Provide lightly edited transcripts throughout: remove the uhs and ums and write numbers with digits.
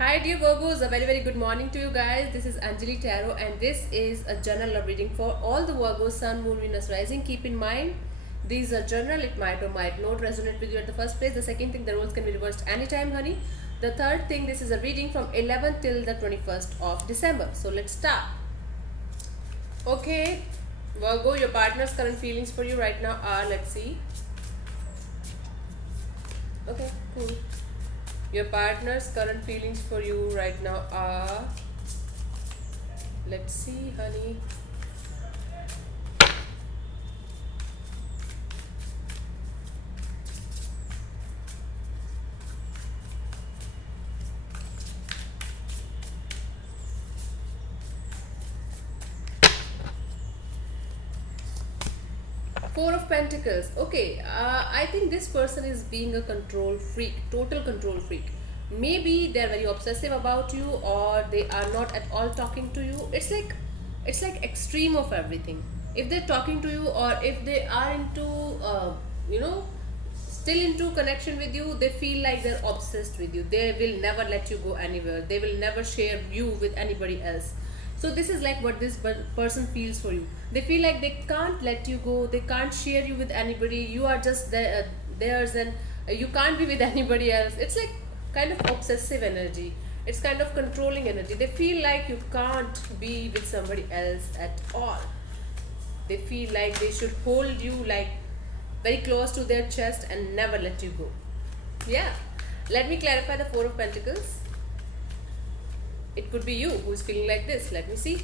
Hi dear Virgos, a very good morning to you guys. This is Anjali Tarot and this is a general love reading for all the Virgos, Sun, Moon, Venus, Rising. Keep in mind, these are general, it might or might not resonate with you at the first place. The second thing, the roles can be reversed anytime, honey. The third thing, this is a reading from 11th till the 21st of December. So let's start. Okay, Virgo, your partner's current feelings for you right now are, let's see. Okay, cool. Your partner's current feelings for you right now are, let's see, honey. Four of Pentacles. Okay, I think this person is being a control freak, total control freak. Maybe they're very obsessive about you, or they are not at all talking to you. It's like extreme of everything. If they're talking to you, or if they are into, you know, still into connection with you, they feel like they're obsessed with you. They will never let you go anywhere. They will never share you with anybody else. So this is like what this person feels for you. They feel like they can't let you go. They can't share you with anybody. You are just theirs, and you can't be with anybody else. It's like kind of obsessive energy. It's kind of controlling energy. They feel like you can't be with somebody else at all. They feel like they should hold you like very close to their chest and never let you go. Yeah. Let me clarify the Four of Pentacles. It could be you who is feeling like this. Let me see.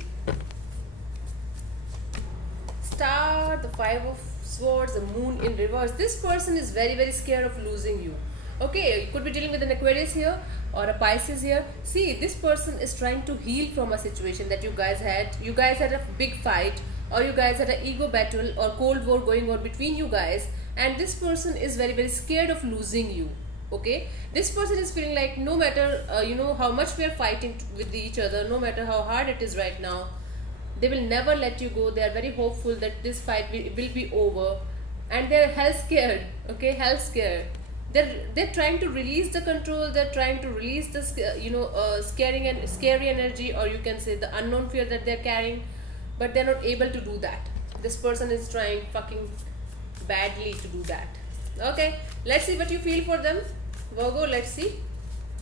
Star, the Five of Swords, the Moon in reverse. This person is very scared of losing you. Okay, you could be dealing with an Aquarius here or a Pisces here. See, this person is trying to heal from a situation that you guys had. You guys had a big fight, or you guys had an ego battle or cold war going on between you guys, and this person is very scared of losing you. Okay, this person is feeling like no matter how much we are fighting with each other, no matter how hard it is right now, they will never let you go. They are very hopeful that this fight will be over, and they're hell scared. Okay, hell scared. They're trying to release the control. They're trying to release the scary energy, or you can say the unknown fear that they're carrying, but they're not able to do that. This person is trying fucking badly to do that. Okay, let's see what you feel for them, Virgo. Let's see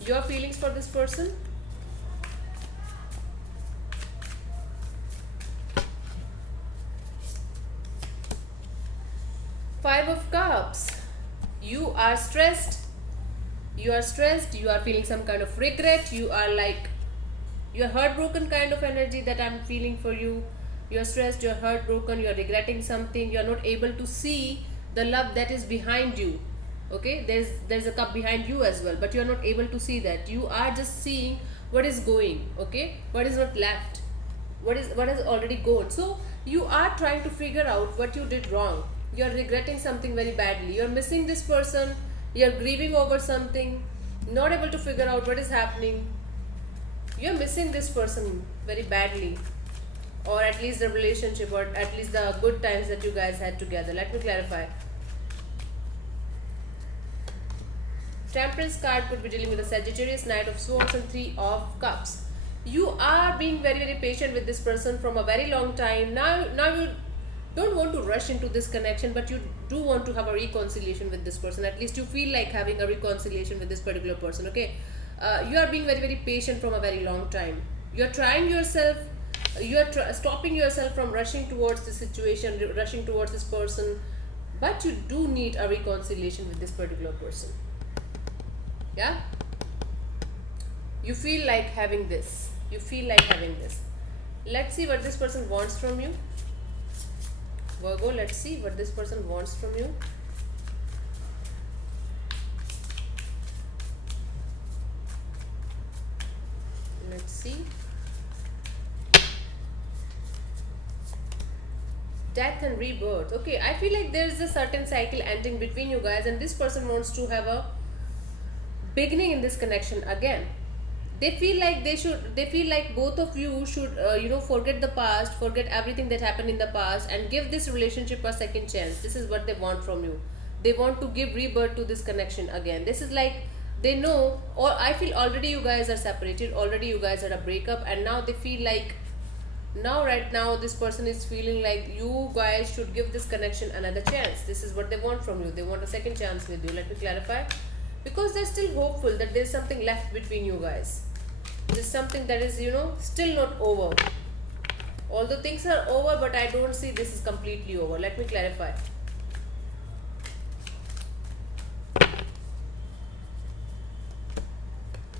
your feelings for this person. Five of Cups. You are stressed. You are stressed. You are feeling some kind of regret. You are heartbroken kind of energy that I'm feeling for you. You are stressed. You are heartbroken. You are regretting something. You are not able to see the love that is behind you. Okay, there's a cup behind you as well, but you are not able to see that. You are just seeing what is going. Okay, what is not left, what has already gone. So you are trying to figure out what you did wrong. You are regretting something very badly. You are missing this person. You are grieving over something, not able to figure out what is happening. You are missing this person very badly, or at least the relationship, or at least the good times that you guys had together. Let me clarify. Temperance card could be dealing with a Sagittarius, Knight of Swords, and Three of Cups. You are being very patient with this person from a very long time. Now you don't want to rush into this connection, but you do want to have a reconciliation with this person. At least you feel like having a reconciliation with this particular person. Okay, you are being very patient from a very long time. You are trying yourself. You are stopping yourself from rushing towards this situation, rushing towards this person, but you do need a reconciliation with this particular person. Yeah, you feel like having this. You feel like having this. Let's see what this person wants from you, Virgo. Let's see what this person wants from you. Let's see. Death and rebirth. Okay, I feel like there's a certain cycle ending between you guys, and this person wants to have a beginning in this connection again. They feel like both of you should forget the past, forget everything that happened in the past, and give this relationship a second chance. This is what they want from you. They want to give rebirth to this connection again. This is like They know, or I feel already you guys are separated, already you guys had a breakup, and now they feel like, now right now this person is feeling like you guys should give this connection another chance. This is what they want from you. They want a second chance with you. Let me clarify. Because they're still hopeful that there's something left between you guys. There's something that is, still not over. Although things are over, but I don't see this is completely over. Let me clarify.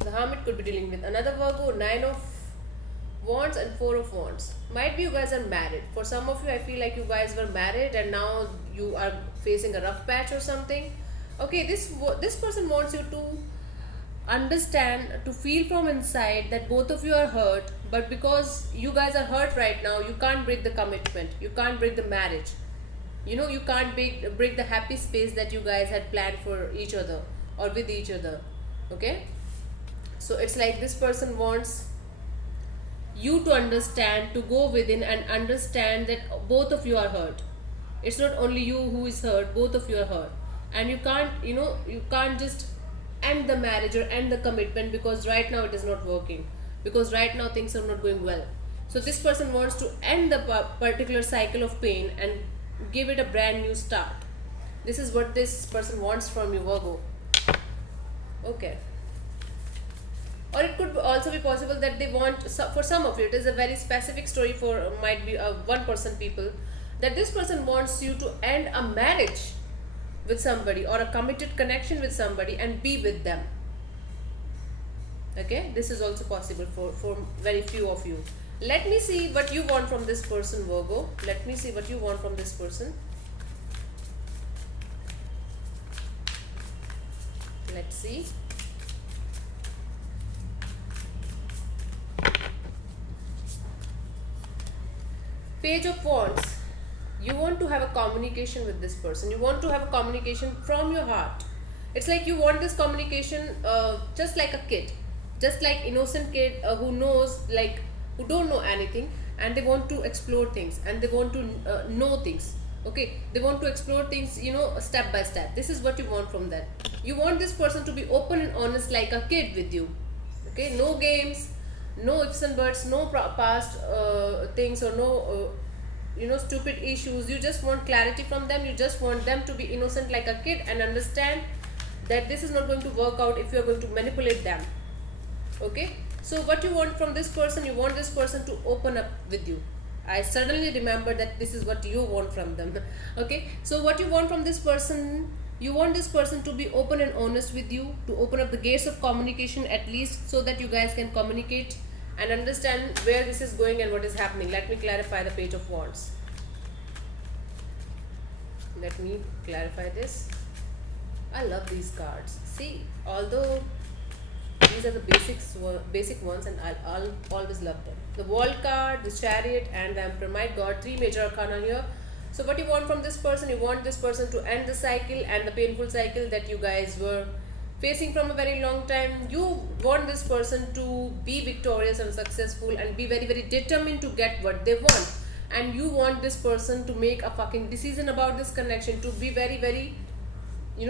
The Hermit could be dealing with another Virgo, 9 of Wands and 4 of Wands. Might be you guys are married. For some of you, I feel like you guys were married and now you are facing a rough patch or something. Okay, this person wants you to understand, to feel from inside that both of you are hurt, but because you guys are hurt right now, you can't break the commitment. You can't break the marriage. You can't break the happy space that you guys had planned for each other or with each other. Okay? So it's like this person wants you to understand, to go within and understand that both of you are hurt. It's not only you who is hurt, both of you are hurt. And you can't just end the marriage or end the commitment because right now it is not working. Because right now things are not going well. So this person wants to end the particular cycle of pain and give it a brand new start. This is what this person wants from you, Virgo. Okay. Or it could also be possible that they want, for some of you, it is a very specific story for might be a 1% people, that this person wants you to end a marriage with somebody or a committed connection with somebody and be with them. Okay, this is also possible for very few of you. Let me see what you want from this person, Virgo. Let me see what you want from this person. Let's see. Page of Wands. You want to have a communication with this person. You want to have a communication from your heart. It's like you want this communication just like a kid. Just like innocent kid who knows, like, who don't know anything, and they want to explore things and they want to know things. Okay, they want to explore things, step by step. This is what you want from that. You want this person to be open and honest like a kid with you. Okay, no games, no ifs and buts, no past things, or no stupid issues. You just want clarity from them. You just want them to be innocent like a kid and understand that this is not going to work out if you are going to manipulate them. Okay, so what you want from this person, you want this person to open up with you. I suddenly remember that this is what you want from them. Okay, so what you want from this person, you want this person to be open and honest with you, to open up the gates of communication at least, so that you guys can communicate and understand where this is going and what is happening. Let me clarify the Page of Wands. Let me clarify this. I love these cards. See, although these are the basic ones, and I'll always love them. The World card, the Chariot, and the Emperor. My God, 3 major arcana here. So what you want from this person, you want this person to end the cycle and the painful cycle that you guys were facing from a very long time. You want this person to be victorious and successful and be very, very determined to get what they want. And you want this person to make a fucking decision about this connection, to be very, very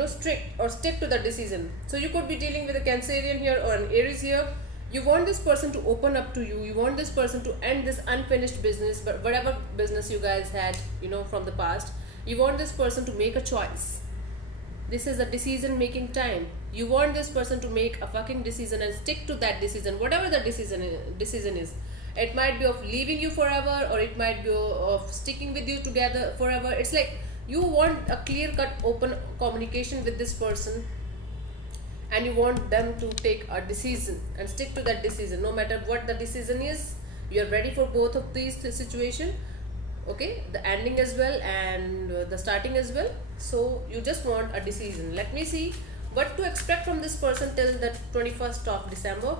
strict or stick to the decision. So you could be dealing with a Cancerian here or an Aries here. You want this person to open up to you. You want this person to end this unfinished business, but whatever business you guys had, from the past. You want this person to make a choice. This is a decision making time. You want this person to make a fucking decision and stick to that decision, whatever the decision is. It might be of leaving you forever, or it might be of sticking with you together forever. It's like you want a clear cut open communication with this person, and you want them to take a decision and stick to that decision no matter what the decision is. You are ready for both of these situations. Okay, the ending as well and the starting as well. So you just want a decision. Let me see what to expect from this person till the 21st of December.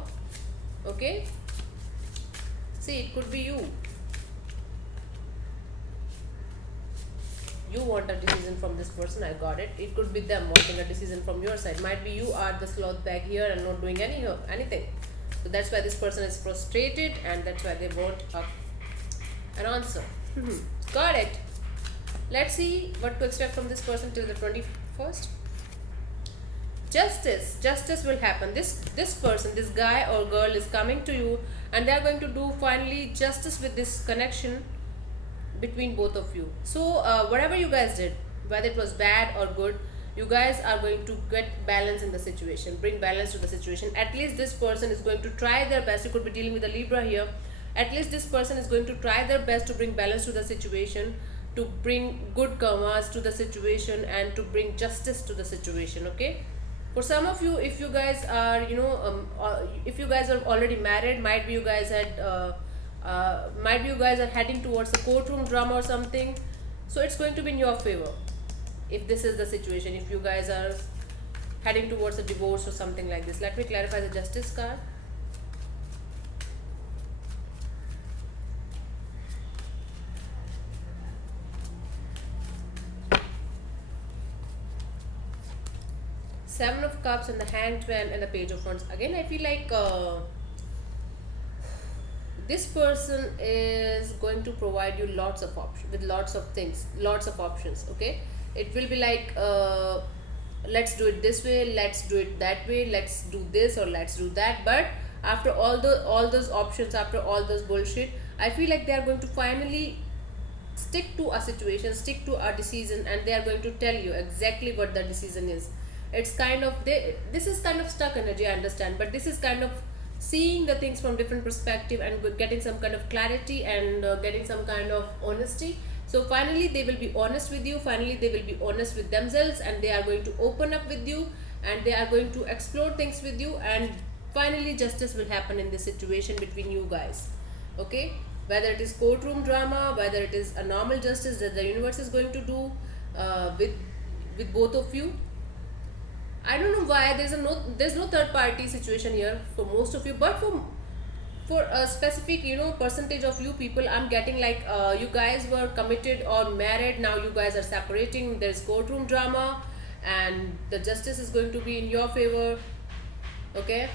Okay, see, it could be you want a decision from this person. I got it. It could be them wanting a decision from your side. Might be you are the sloth bag here and not doing anything. So that's why this person is frustrated, and that's why they want an answer. Got it. Let's see what to expect from this person till the 21st. Justice will happen. This person, this guy or girl is coming to you, and they are going to do finally justice with this connection between both of you. So whatever you guys did, whether it was bad or good, you guys are going to get balance in the situation, bring balance to the situation. At least this person is going to try their best. You could be dealing with a Libra here. At least this person is going to try their best to bring balance to the situation, to bring good karmas to the situation, and to bring justice to the situation. Okay, for some of you, if you guys are if you guys are already married, might be you guys are heading towards a courtroom drama or something. So it's going to be in your favor if this is the situation. If you guys are heading towards a divorce or something like this, let me clarify the justice card. Seven of Cups and the Hanged Man and the Page of Wands. Again, I feel like this person is going to provide you lots of options, with lots of things, lots of options. Okay, it will be like let's do it this way, let's do it that way, let's do this or let's do that. But after all those options, after all those bullshit, I feel like they are going to finally stick to a situation, stick to a decision, and they are going to tell you exactly what the decision is. It's kind of this is kind of stuck energy, I understand, but this is kind of seeing the things from different perspective and getting some kind of clarity and getting some kind of honesty. So finally they will be honest with you, finally they will be honest with themselves, and they are going to open up with you, and they are going to explore things with you, and finally justice will happen in this situation between you guys. Okay, whether it is courtroom drama, whether it is a normal justice that the universe is going to do with both of you. I don't know why there's no third party situation here for most of you, but for a specific percentage of you people, I'm getting like you guys were committed or married, now you guys are separating, there's courtroom drama, and the justice is going to be in your favor. Okay,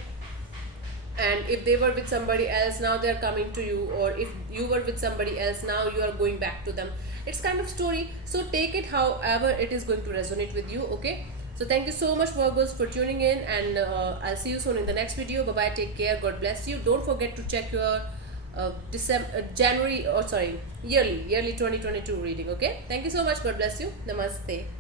and if they were with somebody else, now they're coming to you, or if you were with somebody else, now you are going back to them. It's kind of story, so take it however it is going to resonate with you. Okay, so thank you so much, Virgos, for tuning in, and I'll see you soon in the next video. Bye bye, take care, God bless you. Don't forget to check your yearly 2022 reading. Okay, thank you so much, God bless you, namaste.